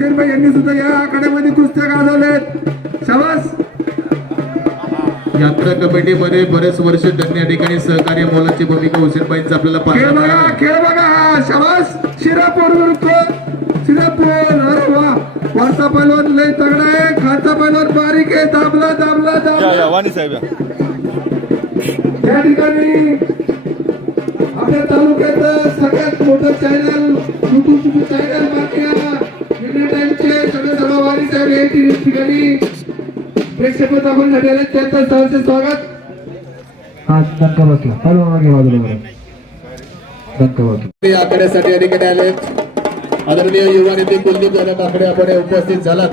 हुसेन भाई यांनी सुद्धा या आखाड्यामध्ये कुस्त्या गाजवल्यात. शाबास. यात्रा कमिटीमध्ये बरेच वर्ष त्यांनी या ठिकाणी सहकार्य मोलाची भूमिका हुसेनबाईंचा आपल्याला खेळ बघा पाहायला खेळ बघा. हा शाबास. शिरापूर विरुद्ध शिरापूर. अरे वा. वरचा पैलवान लय तगडा आहे, खालचा पैलवान बारीक आहे. दाबला दाबला दाबला. वाणी साहेब या ठिकाणी आपल्या तालुक्यात सगळ्यात मोठं चॅनल युट्यूब चॅनल बातम्या टाइमचे सगळे सभावारी साहेब या ठिकाणी प्रेक्षक आपण झालेले त्यांचं सहर्ष स्वागत. हा धक्का बसला पहिला मागे बाजूला धक्का बसला. आकड्यासाठी या ठिकाणी आले आदरणीय युवा नेते कुलदीप दादा काकडे आपण उपस्थित झालात.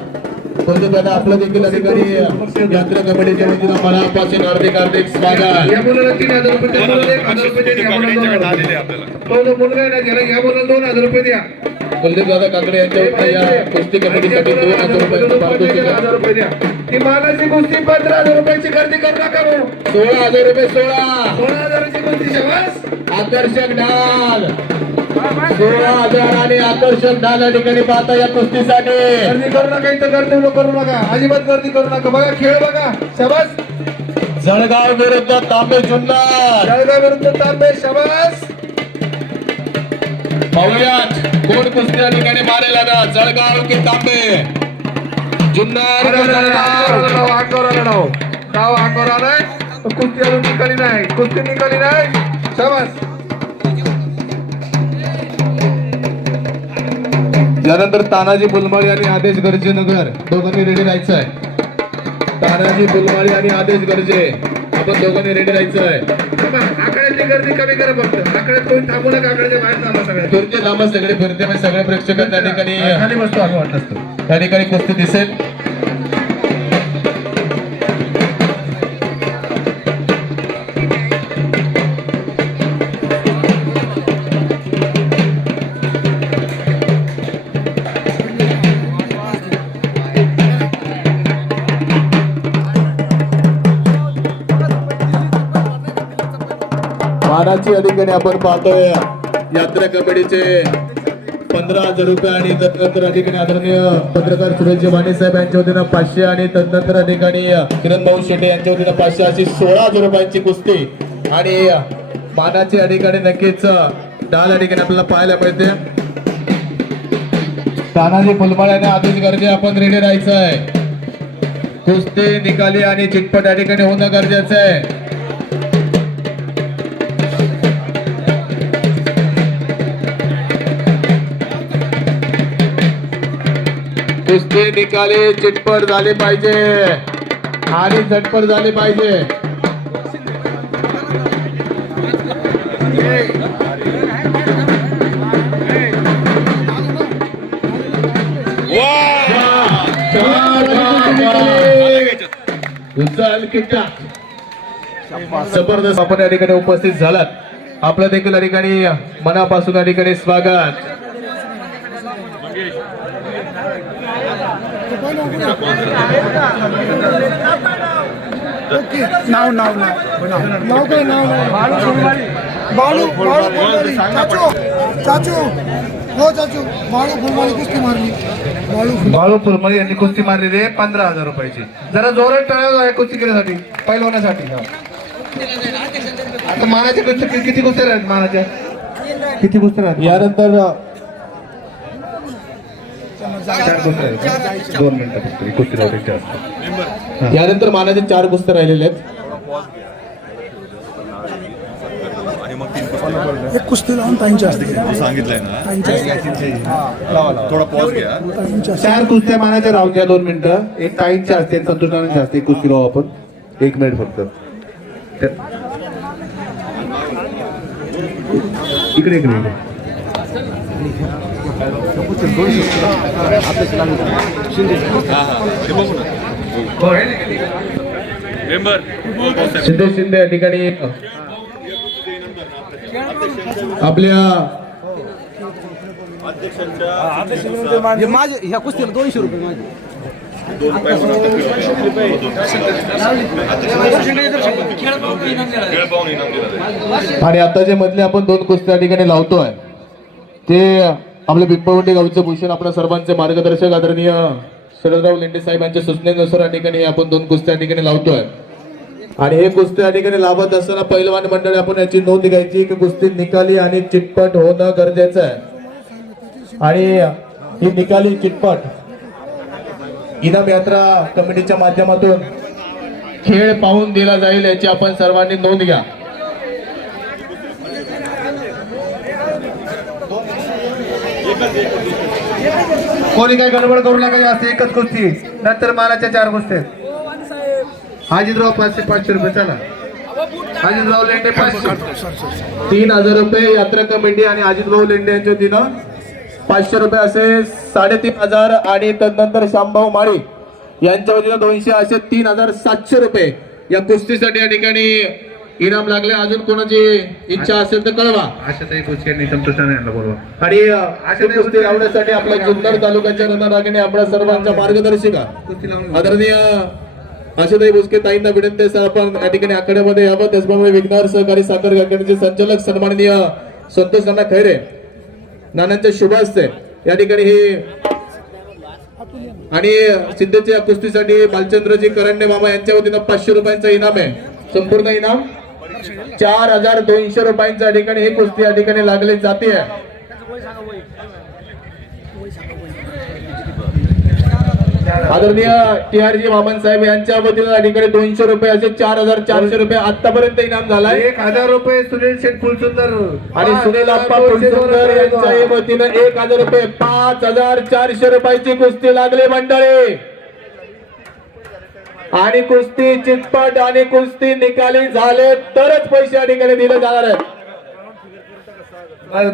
कुलदीप दादा आपलं देखील या ठिकाणी यात्रा कमिटीच्या वतीनं मनापासून हार्दिक हार्दिक स्वागत. या मुलाला 3000 रुपये तो मुलगा आहे ना त्याला या मुलाला 2000 रुपये द्या. कुलदीप दादा काकडे यांच्या वतीनं या कुस्ती कमिटीसाठी 2000 रुपये द्या. ती मानाची कुस्ती 15000 रुपयाची गर्दी करू नका. 16,000 रुपये. 16,000ची कुस्ती. शाबास. आकर्षक ढाल 16,000 आणि आकर्षक ढाल या ठिकाणी पाहता या कुस्तीसाठी. गर्दी करू नका, इथं गर्दी करू नका, अजिबात गर्दी करू नका. बघा खेळ बघा. शाबास. जळगाव विरुद्ध तांबे जुन्नर. जळगाव विरुद्ध तांबे. शाबास. पाहुयात कोण कुस्ती या ठिकाणी मारेल आता, जळगाव की तांबे जुन्नर. अंगावर आलाय. कुस्ती अजून निकाली नाही, कुस्ती निकाली नाही. शाबास. यानंतर तानाजी बुलमाळी आणि आदेश गर्जे नगर दोघांनी रेडी राहायचं आहे. तानाजी बुलमाळी आणि आदेश गर्जे आपण दोघांनी रेडी राहायचं आहे. आकड्याची गर्दी कमी करा फक्त. आकड्यात कोणी थांबू नका, आकड्याच्या बाहेर थांबा. सगळ्या फिरते लांब सगळे फिरते म्हणजे सगळे प्रेक्षक त्या ठिकाणी खाली बसतो असं वाटत असतं. त्या ठिकाणी कुस्ती दिसेल. मानाची या ठिकाणी आपण पाहतोय यात्रा कमिटीचे 15,000 रुपये आणि तदनंतर या ठिकाणी आदरणीय पत्रकार सुरेश माने साहेब यांच्या वतीनं 500 आणि तदनंतर या ठिकाणी किरण भाऊ शेटे यांच्या वतीनं 500 अशी 16,000 रुपयांची कुस्ती. आणि मानाची या ठिकाणी नक्कीच ढाल या ठिकाणी आपल्याला पाहायला मिळते. तानाजी फुलमाळे आणि आदेश गर्जे आपण रेडी राहायचं आहे. कुस्ती निकाली आणि चिटपट या ठिकाणी होणं गरजेचं आहे. कुस्ती निकाली चिटपट झाली पाहिजे आणि झटपट झाली पाहिजे. जबरदस्त आपण या ठिकाणी उपस्थित झालात. आपलं देखील या ठिकाणी मनापासून या ठिकाणी स्वागत. नाव नाव नाव नाव काय नाव बाळू फुलमाळी. चाचू हो चाचू बाळू फुलमाळी कुस्ती मारली. बाळू फुलमाळी यांनी कुस्ती मारलेली आहे 15,000 रुपयाची. जरा जोरात टाळ्या आहे कुस्ती करण्यासाठी, पैलवानासाठी. आता मानाच्या कुस्ती किती कुस्त्या राहतात? मानाच्या किती कुस्त्या राहतात? यानंतर 4 कुस्त्या आहेत. 2 मिनिटं कुस्ती राहते. यानंतर मानाचे 4 कुस्त्या राहिलेले आहेत. एक कुस्ती लावून टाइमची असते. सांगितलंय ना थोडा पॉज घ्या. 4 कुस्त्या मानाच्या राहून घ्या. 2 मिनिटं. एक टाईमची असते, संतुष्टाची असते. कुस्ती लावू आपण 1 मिनिट फक्त. इकडे इकडे शिंदे या ठिकाणी आपल्या माझे ह्या कुस्तीला 200 रुपये माझे. आणि आता जे मधले आपण 2 कुस्त्या या ठिकाणी लावतोय ते आपले पिंपळवंडी गावचे भूषण आपल्या सर्वांचे मार्गदर्शक आदरणीय शरदराव लेंडे साहेब यांच्या सूचनेनुसार या ठिकाणी आपण 2 कुस्त्या या ठिकाणी लावतोय. आणि हे कुस्ती या ठिकाणी लावत असताना पहिलवान मंडळी आपण याची नोंद घ्यायची की कुस्ती निकाली आणि चिटपट होणं गरजेचं आहे. आणि ही निकाली चिटपट इनाम यात्रा कमिटीच्या माध्यमातून खेळ पाहून दिला जाईल याची आपण सर्वांनी नोंद घ्या. कोणी काही गडबड करू नका. जास्त एकच कुस्ती, नंतर मानाच्या 4 कुस्त्या. हाजीराव 500 रुपये. चला हाजीराव लेंडे 500. 3000 रुपये यात्रा कमिटी आणि अजितभाऊ लेंडे यांच्या वतीनं 500 रुपये असे 3500 आणि तदनंतर श्यामभाऊ माळी यांच्या वतीनं 200 असे 3700 रुपये या कुस्तीसाठी या ठिकाणी इनाम लागले. अजून कोणाची इच्छा असेल तर कळवा. आशाताई कुस्त्यांनी संतोषाने आणला बरोबर. आणि अशी कुस्ती लावण्यासाठी आपल्या जुन्नर तालुक्याच्या रणरागिणी आपल्या सर्वांच्या मार्गदर्शिका आदरणीय आशाताई बुचके ताईंना विनंती आहे आपण या ठिकाणी आखाड्यामध्ये यावं. त्याचप्रमाणे विघ्नहर सहकारी साखर कारखान्याचे संचालक सन्माननीय संतोष नाना खैरे नानांच्या शुभ हस्ते या ठिकाणी हे आणि सिद्धेच्या कुस्तीसाठी बालचंद्रजी करंडे मामा यांच्या वतीनं 500 रुपयांचं इनाम आहे. संपूर्ण इनाम 4200 रुपयांचं या ठिकाणी ही कुस्ती या ठिकाणी लागली जाते. आदरणीय TRG वामन साहेब यांच्या वतीनं या ठिकाणी 200 रुपये असे 4400 रुपये आतापर्यंत इनाम झालाय. 1000 रुपये सुनील शेठ फुलसुंदर आणि सुनील आप्पा फुलसुंदर यांच्या वतीनं 1000 रुपये 5400 रुपयाची कुस्ती लागली मंडळी. आणि कुस्ती चितपट आणि कुस्ती निकाली झाले तरच पैसे या ठिकाणी दिले जाणार आहेत.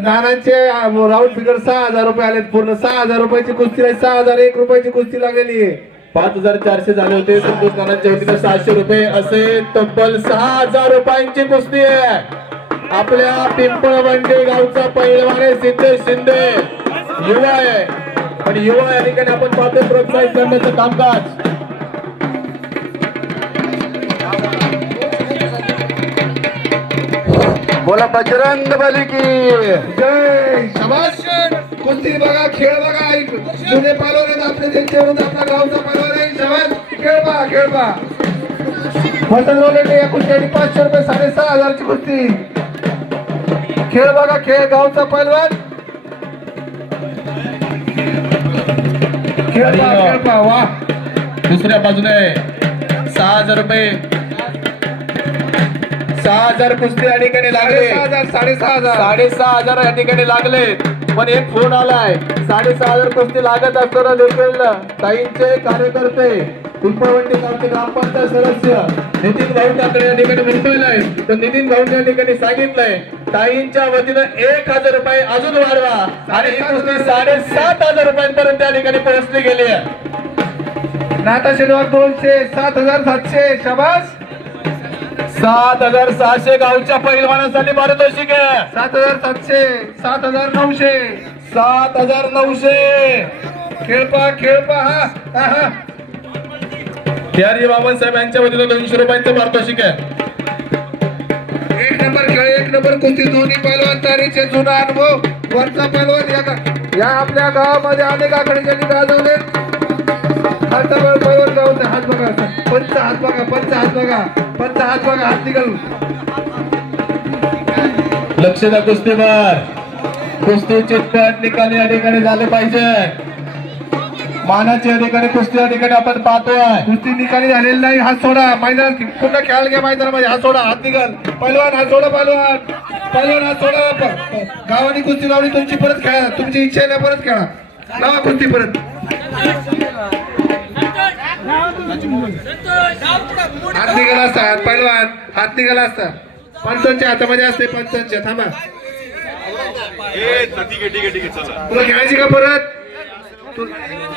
नानांचे राऊंड फिगर 6000 रुपये आले. पूर्ण 6000 रुपयाची कुस्ती नाही, 6001 रुपयाची कुस्ती लागलेली आहे. 5400 झाले होते. संतोष नानांच्या वतीनं 600 रुपये असे तब्बल 6000 रुपयांची कुस्ती आहे. आपल्या पिंपळवंडी गावचा पहिलवान आहे सिद्धेश शिंदे. युवा आहे आणि युवा या ठिकाणी आपण पाहतो प्रोत्साहित करण्याचं कामकाज. बोला बजरंग बली की जय. शाबास. कुस्ती बघा, खेळ बघा. जुने पालवण आहेत आपले, त्यांच्यावरून आपला गावचा पालवण आहे. शाबास. खेळ पहा, खेळ पहा. मटन रोलेटे या कुस्त्याची 500 रुपये 6500 ची कुस्ती. खेळ बघा, खेळ गावचा पैलवान. खेळ पहा, खेळ पहा. वा. दुसऱ्या बाजूने 6000 रुपये 6000 कुस्ती या ठिकाणी लागले. 6500 या ठिकाणी लागले. पण एक फोन आलाय 6500 कुस्ती लागत असताना देखील ताईंचे कार्यकर्ते पिंपळवंडी गावचे ग्रामपंचायत सदस्य नितीन भाऊ ठाकरे या ठिकाणी मुंबईला आहे. तर नितीन भाऊ या ठिकाणी सांगितलंय ताईंच्या वतीनं 1000 रुपये अजून वाढवा आणि ही कुस्ती 7500 रुपयांपर्यंत त्या ठिकाणी पोहोचली गेली आहे. नाता शेलवार 200 7700. शाबास. 7600 गावच्या पहिलवानासाठी पारितोषिक आहे. 7700 7900 7900. खेळ पहा, खेळ पहा. हा. TRG वामन साहेब यांच्या वतीनं 200 रुपयांचं पारितोषिक आहे. 1 नंबर खेळ, 1 नंबर कुस्ती. दोन्ही पैलवान तारीचे जुना अनुभव. वरचा पैलवान या आपल्या गावामध्ये अनेक आखाड्यांनी गाजवले. हातावर पैलवान गावचा हात बघा. पंच हात बघा, पंच हात बघा, पंच हात बघा. हात निघाल. लक्ष द्या कुस्तीवर. कुस्ती चितपट निकाली या ठिकाणी झाले पाहिजे. मानाची या ठिकाणी कुस्ती या ठिकाणी आपण पाहतोय. कुस्ती निकाली झालेली नाही. हात सोडा. मैदानात पुन्हा खेळायला घ्या. मैदानामध्ये हात सोडा. हात निघाल. पैलवान हात सोडा. पैलवान पैलवान हात सोडा. गावाने कुस्ती लावली तुमची, परत खेळा. तुमची इच्छा नाही, परत खेळा. लावा कुस्ती परत. हात निघाला असता. पैलवान हात निघाला असता. पंचांच्या हातामध्ये असते. पंचांच्या. थांबा. तुला खेळायची का परत?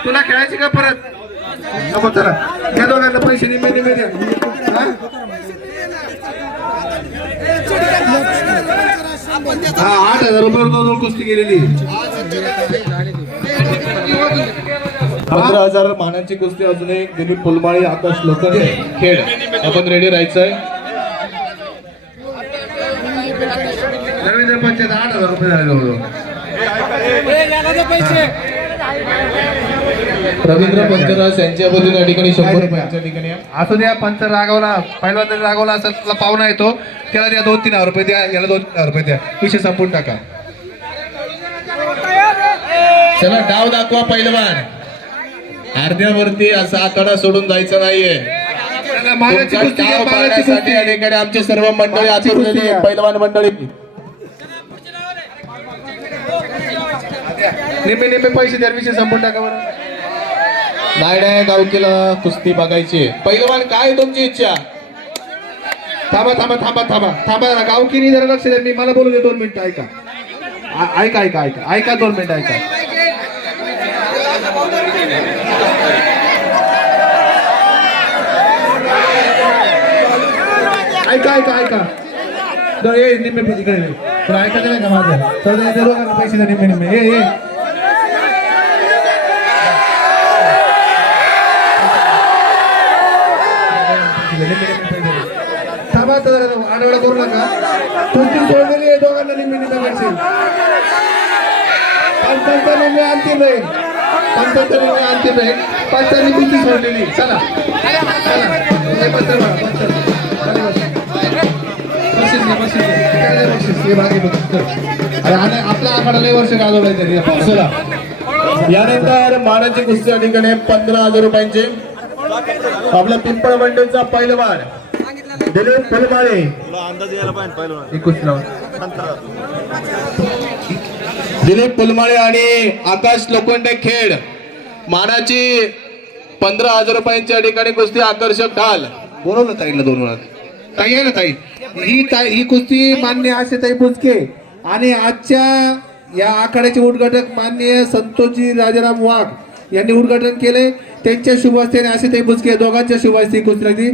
तुला खेळायची का परत? नको. चला त्या दोघांना पैसे निम्मे निम्मे द्या. 8000 रुपये कुस्ती केलेली. 15,000 मानाची कुस्ती. अजून एक दिलीप फुलमाळी आकाश लोखंडे खेळ. आपण रेडी राहायचंय. रवींद्र पंचायत 8000 रुपये झाले. रवींद्र पंचराज यांच्या वतीने या ठिकाणी 100 रुपयांच्या ठिकाणी असू द्या. पंच रागवला, पहिला जरी रागवला असेल तुला पाहुणा येतो त्याला द्या 2-3 रुपये द्या, याला 2-3 रुपये द्या, विषय संपून टाका. चला डाव दाखवा पैलवान. अर्ध्यावरती असा आकडा सोडून जायचं नाहीये. मानाची तुमचा कुस्ती घ्या, डाव मानाची पाहण्यासाठी कुस्ती. या ठिकाणी आमचे सर्व मंडळी आतुरलेली आहेत. पैलवान मंडळी निम्मे पैसे द्या, विषय संपून टाका बरं. नाही गावकीला कुस्ती बघायची. पैलवान काय तुमची इच्छा? थांबा थांबा थांबा थांबा थांबा जरा. गावकीनी जरा लक्ष द्या. मी मला बोलू दे 2 मिनिटं. ऐका ऐका ऐका ऐका ऐका 2 मिनिटं ऐका. ऐका ऐका ऐका. निम्मे पैसे इकडे दे. तुला ऐकायचं नाही का माझं? तर ते दोघांना पैसे द्या निम्मे निम्मे. ए थांबा तर आडवडा करू नका. तुमची सोडलेली आहे दोघांना निम्मे निम्मे पैसे. 55 निम्मे अंतिम राहील. 55 निम्मे अंतिम राहील. 5 कुस्ती सोडलेली. चला चला. हे पत्र बघा, पत्र. बक्षीस घे, बक्षीस घे. काय नाही बक्षीस. हे मागे बघ. चल. अरे आणि आपला आखाडा लय वर्ष गाजवलाय तरी. चला यानंतर मानाची कुस्ती या ठिकाणी 15,000 रुपयांची. आपला पिंपळ मंडळचा पैलवान दिलीप फुलमाळे. दिलीप फुलमाळे आणि आकाश लोखंडे खेड. मानाची 15,000 रुपयांची या ठिकाणी कुस्ती. आकर्षक ढाल. बोलवलं ताईला 2 वेळा. ताई आहे ना ताई. ही कुस्ती मान्य आशेताई बुचके आणि आजच्या या आखाड्याचे उद्घाटक माननीय संतोषजी राजाराम वाघ यांनी उद्घाटन केले. त्यांच्या शुभ हस्ते आशेताई बुचके दोघांच्या शुभ हस्ते कुस्ती लागली.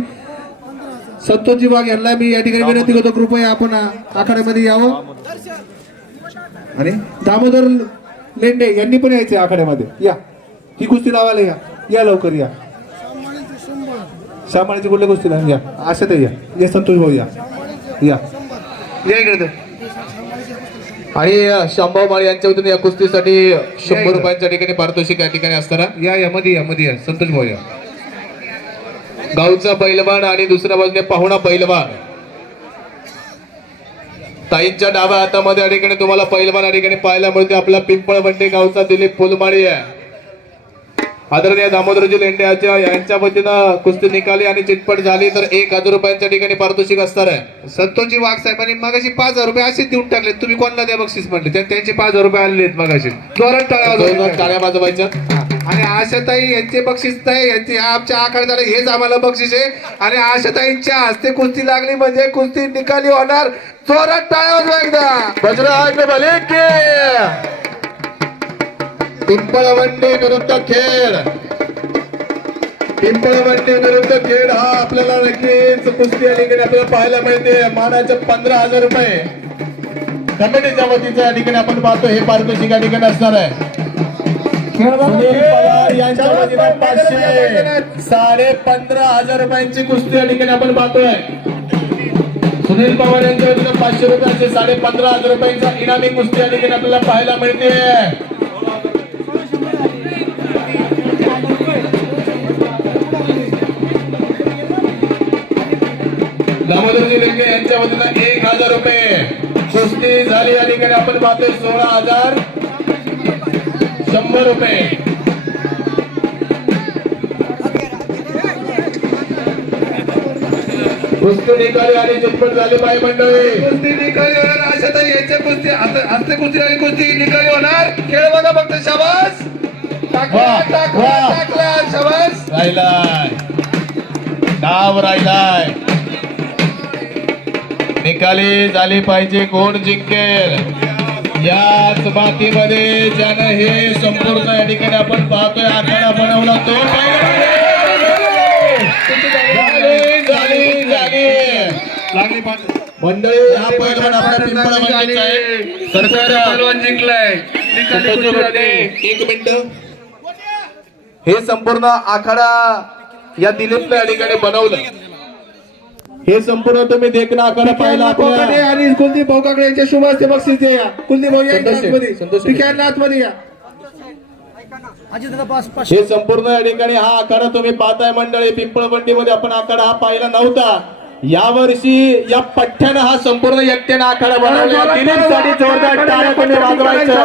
संतोषजी वाघ यांना मी या ठिकाणी विनंती करतो, कृपया आपण आखाड्यामध्ये यावं. आणि दामोदर लेंडे यांनी पण यायचे आखाड्यामध्ये. या ही कुस्ती लावायला या. या लवकर या. सामान्याची कुठल्या कुस्तीला या. आशाताई या. संतोष भाऊ या. या इकडे. आणि शांभाऊ माळी यांच्या वतीने या कुस्तीसाठी 100 रुपयांच्या ठिकाणी पारितोषिक या ठिकाणी असताना या मध्ये या. संतोष भाऊ या. गावचा पैलवान आणि दुसऱ्या बाजूने पाहुणा पैलवान. ताईंच्या डाव्या हातामध्ये या ठिकाणी तुम्हाला पैलवान या ठिकाणी पाहायला मिळते. आपला पिंपळवंडी गावचा दिलीप फुलमाळी आहे. आदरणीय दामोदरजी लेंडे यांच्या वतीनं कुस्ती निकाली आणि चिटपट झाली तर 1,000 रुपयांच्या ठिकाणी पारितोषिक असणार आहे. संतोषजी वाघ साहेबांनी मगाशी 5,000 रुपये असेच देऊन टाकले. तुम्ही कोणाला द्या बक्षीस म्हणले? त्यांचे 5,000 रुपये आलेले आहेत मगाशी. जोरात टाळ्या वाजवायच्या. आणि आशाताई यांचे बक्षीस नाही. यांचे आमच्या आखाड्यात आले हेच आम्हाला बक्षीस आहे. आणि आशाताईंच्या हस्ते कुस्ती लागली म्हणजे कुस्ती निकाली होणार. जोरात टाळ्या वाजवा एकदा. बजरंग बली की. पिंपळवंडी विरुद्ध खेळ. पिंपळवंडी विरुद्ध खेळ हा आपल्याला नक्कीच कुस्ती या ठिकाणी आपल्याला पाहायला मिळते. मानाचे 15,000 रुपये कमिटीच्या वतीच्या या ठिकाणी आपण पाहतो. हे पारितोषिक या ठिकाणी असणार आहे. सुनील पवार यांच्या वतीने 500 15,500 रुपयांची कुस्ती या ठिकाणी आपण पाहतोय. सुनील पवार यांच्या वतीने 500 रुपयांचे 15,500 रुपयांचा इनामी कुस्ती या ठिकाणी आपल्याला पाहायला मिळते. दामोदरजी लेंडे यांच्या वतीने 1,000 रुपये कुस्ती झाली या ठिकाणी आपण पाहतोय. 16,100 रुपये. कुस्ती निकाली आणि चिटपट झाली बाई मंडळी. कुस्ती निकाली होणार. आशाताई यांच्या कुस्ती हस्ते कुस्ती आणि कुस्ती निकाली होणार. खेळ बघा फक्त. शाबास. टाकला शाबास. राहिलाय डाव राहिलाय. निकाली झाली पाहिजे. कोण जिंकेल याच बाकीमध्ये ज्यानं हे संपूर्ण या ठिकाणी आपण पाहतोय आखाडा बनवला तो लागली मंडळी. हा पैलवान आपल्या पिंपळवंडीचा आहे. सरकार जिंकलाय. एक मिनिट. हे संपूर्ण आखाडा या दिलीपने या ठिकाणी बनवलं. हे संपूर्ण तुम्ही देखना आकडा पाहिला पोकाटे आणि कुलदीप भाऊ काकडे यांच्या शुभ हस्ते बक्षीस द्या. कुलदीप भाऊ या संतोष शेठ, आतमध्ये. संतोष शेठ. पिक्यांना आतमध्ये या. हे संपूर्ण या ठिकाणी हा आखाडा तुम्ही पाहताय मंडळी. पिंपळवंडीमध्ये आपण आखाडा हा पाहिला नव्हता. यावर्षी या पठ्ठ्यानं हा संपूर्ण एकट्यानं आखाडा बनवला. दिलीपसाठी जोरदार टाळ्या तुम्ही वाजवायचं.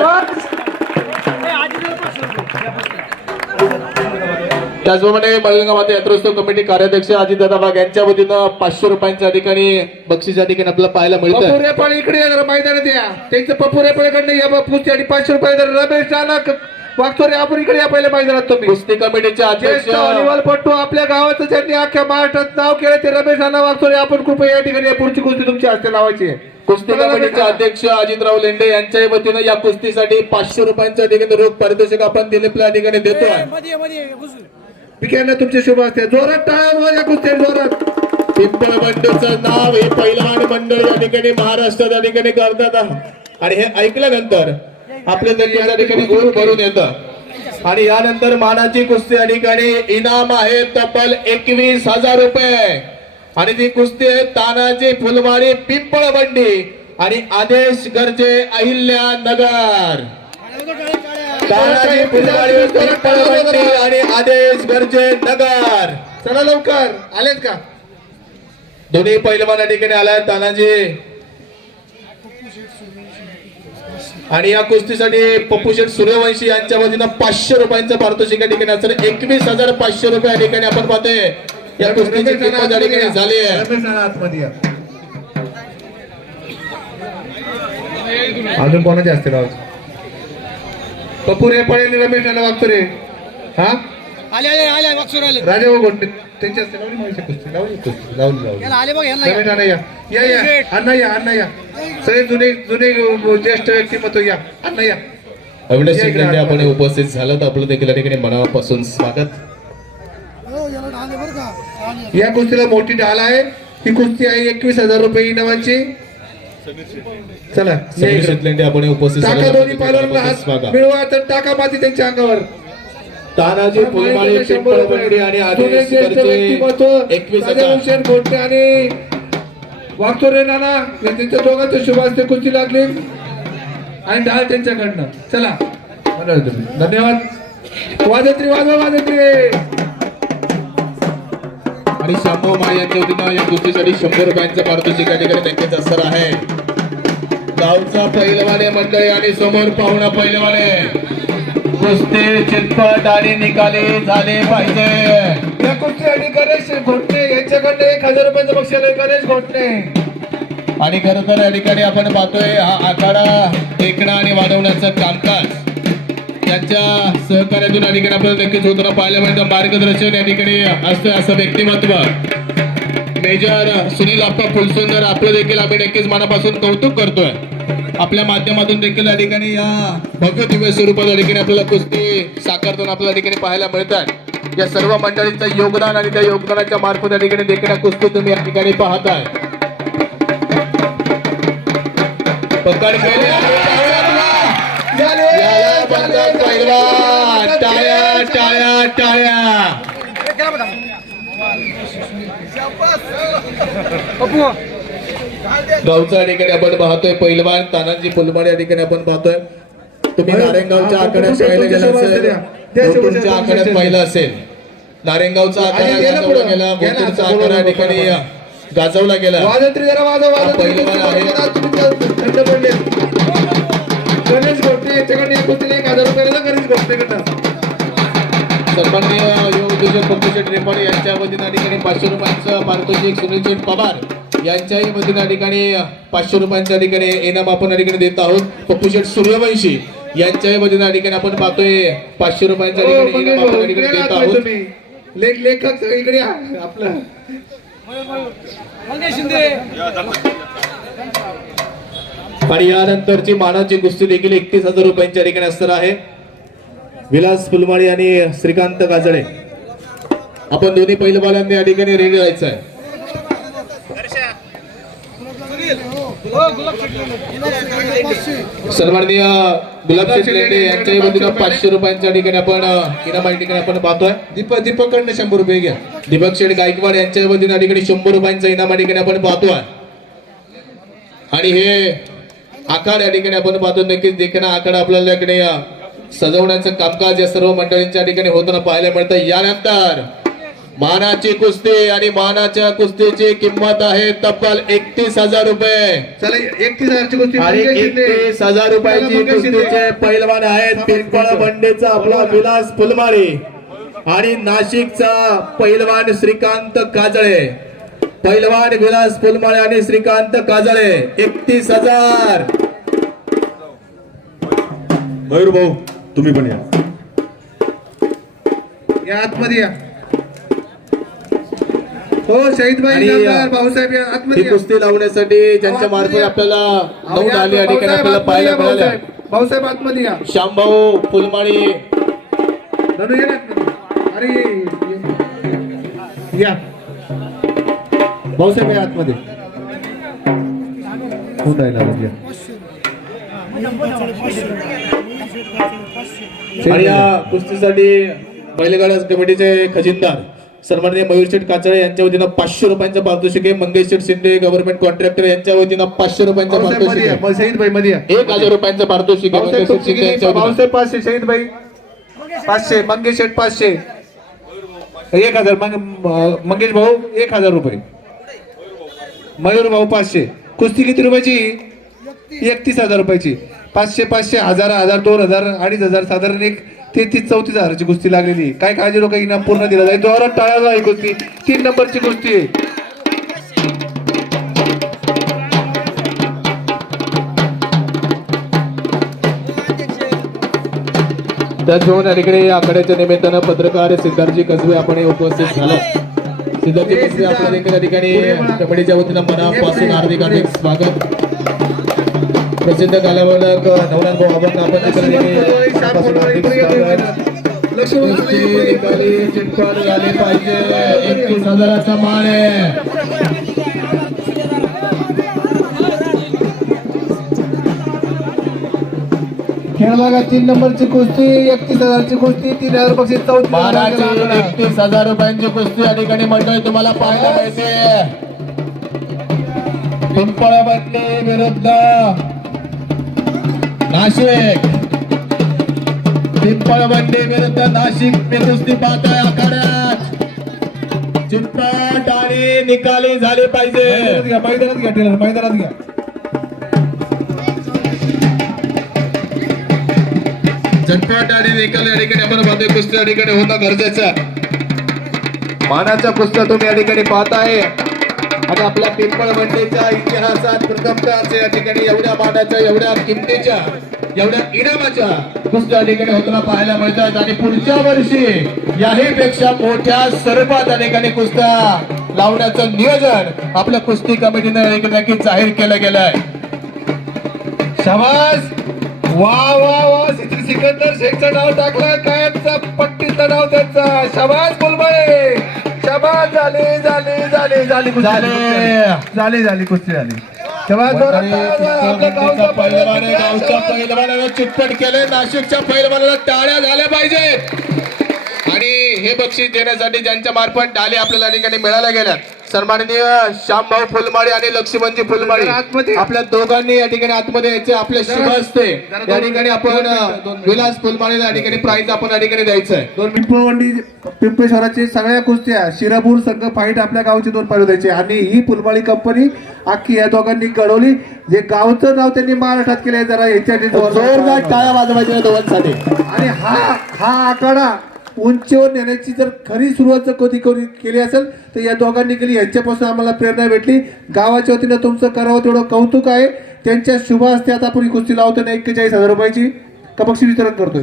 त्याचप्रमाणे मलगंगा माता यात्रोत्सव कमिटी कार्याध्यक्ष अजितदादा वाघ यांच्या वतीनं 500 रुपयांच्या ठिकाणी बक्षीस या ठिकाणी आपल्याला पाहायला मिळतं. पपुरे पण इकडे या जरा मैदानात या. त्यांचं पपुरे पळकडनं या पुस्तकासाठी 500 रुपये रमेश चालक वागतोरे आपण इकडे या पहिल्या मैदानात तुम्ही. कुस्ती कमिटीचे अध्यक्ष ज्येष्ठ व्हॉलीबॉलपटू आपल्या गावाचं ज्यांनी अख्ख्या महाराष्ट्रात नाव केलं ते रमेश अण्णा वागतोरे आपण कृपया या ठिकाणी पुढची कुस्ती तुमच्या हस्ते लावायची आहे. कुस्ती कमिटीचे अध्यक्ष अजितराव लेंडे यांच्या वतीनं या कुस्तीसाठी 500 रुपयांच्या ठिकाणी रोख पारितोषिक आपण दिलीपला या ठिकाणी देतोय. पिक्यांना तुमचे शुभ असते. जोरात टाळ्या या कुस्ती जोरात. पिंपळवंडीचं नाव हे पहिलवान मंडळ या ठिकाणी महाराष्ट्रात या ठिकाणी करतात आणि हे ऐकल्यानंतर आपल्या त्या ठिकाणी गुरु भरून येतं. आणि यानंतर मानाची कुस्ती या ठिकाणी इनाम आहे तब्बल 21,000 रुपये. आणि ती कुस्ती आहे तानाजी फुलमारी पिंपळवंडी आणि आदेश गरजे अहिल्यानगर. तानाजी फुलमारी पिंपळवंडी आणि आदेश गरजे नगर. चला लवकर आलेत का? दोन्ही पैलवान या ठिकाणी आलाय. तानाजी आणि या कुस्तीसाठी पप्पूशेठ सूर्यवंशी यांच्या वतीनं 500 रुपयांचं पारितोषिक या ठिकाणी असतं. 21,500 रुपये या ठिकाणी आपण पाहतोय या कुस्तीची किंमत या ठिकाणी झाली आहे. अजून कोणाचे असते राव? पपुरे पळे रमेश अण्णा वागतोरे. हा राजा गोटे त्यांच्या असते लावली माझ्या कुस्ती लावली कुस्ती लावली रमेश अण्णा या अण्णा या सगळे जुने जुने ज्येष्ठ व्यक्तिमत्व या अण्णा या. अविनाश शिंदे आपण उपस्थित झालं तर आपलं देखील या ठिकाणी मनापासून स्वागत. या कुस्तीला मोठी ढाल आहे. ही कुस्ती आहे 21,000 रुपये इनामाची. चला आपण उपस्थित टाका दोन्ही पायलवानांना हात मिळवा तर टाका माती त्यांच्या अंगावर. तानाजी फुलमाळी पिंपळवंडी आणि आदेश गरजे 21,000 गोटे आणि वागतोरे नाना त्यांच्या दोघांचं शुभ हस्ते कुस्ती लागली आणि ढाल त्यांच्याकडनं. चला धन्यवाद. वाजत्री वाजवा वाजत्री. आणि शांभव माळी यांच्या वतीनं या कुस्तीसाठी 100 रुपयांचं पारितोषिक या ठिकाणी नक्कीच असणार आहे. गावचा पहिलवाने मंडळी आणि समोर पाहुणा पहिलवाने. कुस्ती चितपट आणि निकाली झाले पाहिजे. या कुस्तीसाठी गणेश घोटणे यांच्याकडनं 1,000 रुपयांचं बक्षीस आहे. गणेश घोटणे. आणि खरं तर या ठिकाणी आपण पाहतोय हा आखाडा टेकणं आणि वाढवण्याचं कामकाज यांच्या सहकार्यातून या ठिकाणी आपल्याला नक्कीच होताना पाहायला मिळतं. मार्गदर्शन या ठिकाणी असतं. असं व्यक्तिमत्व मेजर सुनील अप्पा फुलसुंदर आपलं देखील आम्ही नक्कीच मनापासून कौतुक करतोय. आपल्या माध्यमातून देखील या ठिकाणी या भव्य दिव्य स्वरूपात या ठिकाणी आपल्याला कुस्ती साकारताना आपल्याला ठिकाणी पाहायला मिळतात. या सर्व मंडळींचं योगदान आणि त्या योगदानाच्या मार्फत या ठिकाणी देखील कुस्ती तुम्ही या ठिकाणी पाहताय. पकड टाळ्या टाळ्या टाळ्या. गावचा ठिकाणी आपण पाहतोय पहिलवान तानाजी फुलमाळी या ठिकाणी आपण पाहतोय. तुम्ही नारायणगावच्या आखाड्यात पाहिलं गेलं असेल, तुमच्या आखाड्यात पाहिलं असेल. नारायणगावचा आखाडा गाजवला गेला, गोतूरचा आखाडा या ठिकाणी गाजवला गेला. पहिलवान आहे गणेश घोटणे याच्याकडे या कुस्तीला 1,000 रुपयाला गणेश घोटणेकडनं. सन्माननीय योगेश पप्पूशेठ रेपाळे यांच्या वतीनं या ठिकाणी 500 रुपयांचं पारितोषिक. सुनील पवार यांच्याही वतीनं या ठिकाणी 500 रुपयांच्या ठिकाणी इनाम आपण या ठिकाणी देत आहोत. पप्पूशेठ सूर्यवंशी यांच्याही वतीनं या ठिकाणी आपण पाहतोय 500 रुपयांच्या ठिकाणी इनाम आपण या ठिकाणी देत आहोत. लेखक इकडे आपलं आणि यानंतरची मानाची कुस्ती देखील 31,000 रुपयांच्या ठिकाणी असणार आहे. विलास फुलमाळी आणि श्रीकांत गाजडे आपण दोन्ही पहिलवानांनी या ठिकाणी रेडी व्हायचं आहे. सन्माननीय गुलाबशेठ लेंडे यांच्याही वतीनं 500 रुपयांच्या ठिकाणी आपण इनामाच्या ठिकाणी आपण पाहतोय. दीपक कडनं 100 रुपये घ्या. दीपक शेठ गायकवाड यांच्या वतीनं या ठिकाणी 100 रुपयांचं इनामा ठिकाणी आपण पाहतोय. आणि हे आखाड या ठिकाणी आपण पाहतो. नक्कीच देखील आखाड आपल्याला इकडे सजवण्याचं कामकाज या सर्व मंडळींच्या ठिकाणी होताना पाहायला मिळतं. यानंतर मानाची कुस्ती आणि मानाच्या कुस्तीची किंमत आहे तब्बल 31,000 रुपये. चला 31,000ची कुस्ती आणि 31,000 रुपयाची कुस्तीचे पैलवान आहेत पिंपळ बंडेचा आपला विलास फुलमाळी आणि नाशिकचा पैलवान श्रीकांत काजळे. पैलवान विलास फुलमाळे आणि श्रीकांत काजळे 31,000. मयूर भाऊ तुम्ही पण या. या आतमध्ये या. हो शहीद भाई आणि नामदार भाऊसाहेब या आतमध्ये ही या. कुस्ती लावण्यासाठी ज्यांच्या मार्फत आपल्याला अहो, 9 या, आली या ठिकाणी भाऊसाहेब आपल्याला आतमध्ये पाहायला या, मिळाल्या. भाऊसाहेब आतमध्ये या. श्यामभाऊ फुलमाळी धनु ये ना आतमध्ये. अरे या भाऊसाहेब या आतमध्ये. कोण राहिला या. आणि या कुस्तीसाठी बैलगाडा कमिटीचे खजिनदार सन्माननीय मयूरशेठ काचळे यांच्या वतीनं 500 रुपयांचा पारितोषिक आहे. मंगेशशेठ शिंदे गव्हर्नमेंट कॉन्ट्रॅक्टर यांच्या वतीनं 500 रुपयांचा भाऊसाहेब मध्ये पारितोषिक या. आहे. शहीद भाई मध्ये या. 1,000 रुपयांचं पारितोषिक आहे. भाऊसाहेब मंगेशशेठ शिंदे यांच्या वतीनं. भाऊसाहेब 500 शहीद भाई 500 मंगेश शेठ 500 1,000 मंगेश भाऊ 1,000 रुपये. मयूर भाऊ 500. कुस्ती किती रुपयाची 31,000 रुपयाची. 500 500 1000 1000 2000 2500 साधारण एक 33-34 कुस्ती लागलेली. काय काळजी नको इनाम पूर्ण दिला जाईल. जोरात टाळ्या ही कुस्ती 3 नंबरची कुस्ती आहे. त्याचबरोबर या ठिकाणी या आखाड्याच्या निमित्तानं पत्रकार सिद्धार्थजी कसबे आपण उपस्थित झालो. सिद्धार्थजी कसबे आपल्या देखील या ठिकाणी कमिटीच्या वतीनं मनापासून हार्दिक हार्दिक स्वागत. प्रसिद्ध गालावलक नवनाथ भाऊ आपण आपण देखील मनापासून हार्दिक स्वागत. कुस्ती निकाली चिटपट झाली पाहिजे. 31,000चा मान आहे. खेळ भागात 3 नंबरची कुस्ती 31,000ची कुस्ती 3,000 बक्षीस 31,000 रुपयांची कुस्ती या ठिकाणी मंडळी तुम्हाला पाहायला मिळते. पिंपळबंडी विरुद्ध नाशिक. पिंपळबंडी विरुद्ध नाशिक मी कुस्ती पाहताय आखाड्यात. चिटपट आणि निकाली झाली पाहिजे. मैदानात घ्या टेलर मैदानात घ्या. झटपट आणि निकाल या ठिकाणी आपण पाहतोय. कुस्ती या ठिकाणी होणं गरजेचं आहे. मानाच्या कुस्त्या तुम्ही या ठिकाणी पाहताय आणि आपल्या पिंपळबंडीच्या इतिहासात प्रथमतः या ठिकाणी एवढ्या मानाच्या एवढ्या किमतीच्या एवढ्या इनामाच्या कुस्त्या या ठिकाणी होताना पाहायला मिळतात. आणि पुढच्या वर्षी याही पेक्षा मोठ्या स्वरूपात या ठिकाणी कुस्त्या लावण्याचं नियोजन आपल्या कुस्ती कमिटीने नक्कीच जाहीर केलं गेलं आहे. शाबास. वा वा वा सिकंदर शेखचा नाव टाकला. कायमचा पट्टीचा नाव त्यांचा. शाबास फुलमाळे. शाबास. झाली झाली झाली झाली झाली झाली कुस्ती झाली. तेव्हा आपल्या गावचा पैलवान आहे. गावच्या पैलवानाला चिटपट केले. नाशिकच्या पैलवानाला टाळ्या झाल्या पाहिजेत. आणि हे बक्षीस देण्यासाठी ज्यांच्या मार्फत डाले आपल्याला या ठिकाणी मिळायला गेल्या सन्माननीय श्यामभाऊ फुलमाळी आणि लक्ष्मणजी फुलमाळी आपल्या दोघांनी या ठिकाणी आतमध्ये यायचे. आपल्या शुभ हस्ते या ठिकाणी आपण विलास फुलमाळीला या ठिकाणी प्राइज आपण या ठिकाणी द्यायचं आहे. 2 पिंपळवंडी पिंपळे शहराची सगळ्या कुस्त्या शिरापूर संघ फाईट आपल्या गावचे 2 पैलू द्यायचे. आणि ही फुलमाळी कंपनी अख्खी या दोघांनी घडवली. जे गावचं नाव त्यांनी महाराष्ट्रात केलंय जरा याच्यासाठी जोरदार टाळ्या वाजवायच्या दोघांसाठी. आणि हा आकडा उंचीवर नेण्याची जर खरी सुरुवात जर कधी केली असेल तर या दोघांनी केली. यांच्यापासून आम्हाला प्रेरणा भेटली. गावाच्या वतीनं तुमचं करावं तेवढं कौतुक आहे. त्यांच्या शुभ हस्ते आता आपण ही कुस्ती लावतो ना 41,000 रुपयाची का बक्षीस वितरण करतोय.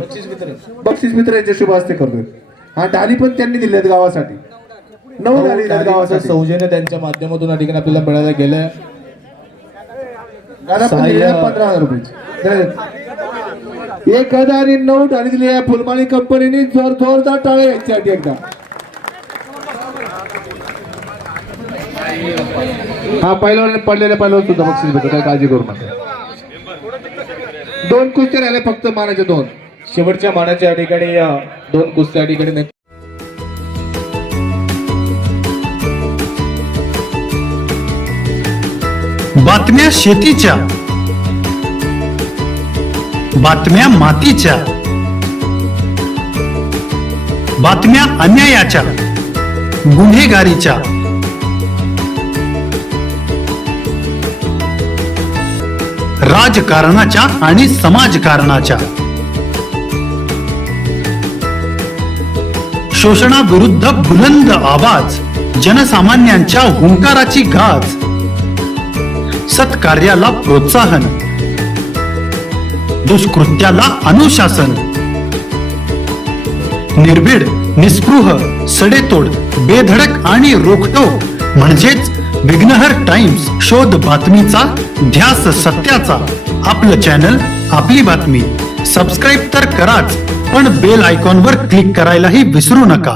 बक्षीस वितरण यांच्या शुभ हस्ते करतोय. हा डाली पण त्यांनी दिल्यात गावासाठी. 9 डाली गावासाठी सौजन्य त्यांच्या माध्यमातून या ठिकाणी आपल्याला मिळायला गेलं. 15,000 रुपयाची 1,000 आणि 9 डाली दिली आहे फुलमाळी कंपनीने. जोरदार टाळे यांच्यासाठी एकदा. हा पहिलवान पडलेल्या पहिलवान सुद्धा बक्षीस भेटतो, काही काळजी करू नका. 2 कुस्त्या राहिल्या फक्त मानाच्या 2. शेवटच्या मानाच्या ठिकाणी 2 कुस्त्या ठिकाणी बातम्या शेतीच्या, बातम्या मातीच्या, बातम्या अन्यायाच्या, गुन्हेगारीच्या, राजकारणाच्या आणि समाजकारणाच्या, शोषणाविरुद्ध बुलंद आवाज, जनसामान्यांच्या हुंकाराची गाज, सत्कार्याला प्रोत्साहन, दुष्कृत्याला अनुशासन, निर्भीड, निस्पृह, सडेतोड, बेधडक आणि रोखटोक म्हणजेच विघ्नहर टाइम्स. शोध बातमीचा, ध्यास सत्याचा. आपलं चॅनल, आपली बातमी. सबस्क्राईब तर कराच, पण बेल आयकॉनवर क्लिक करायलाही विसरू नका.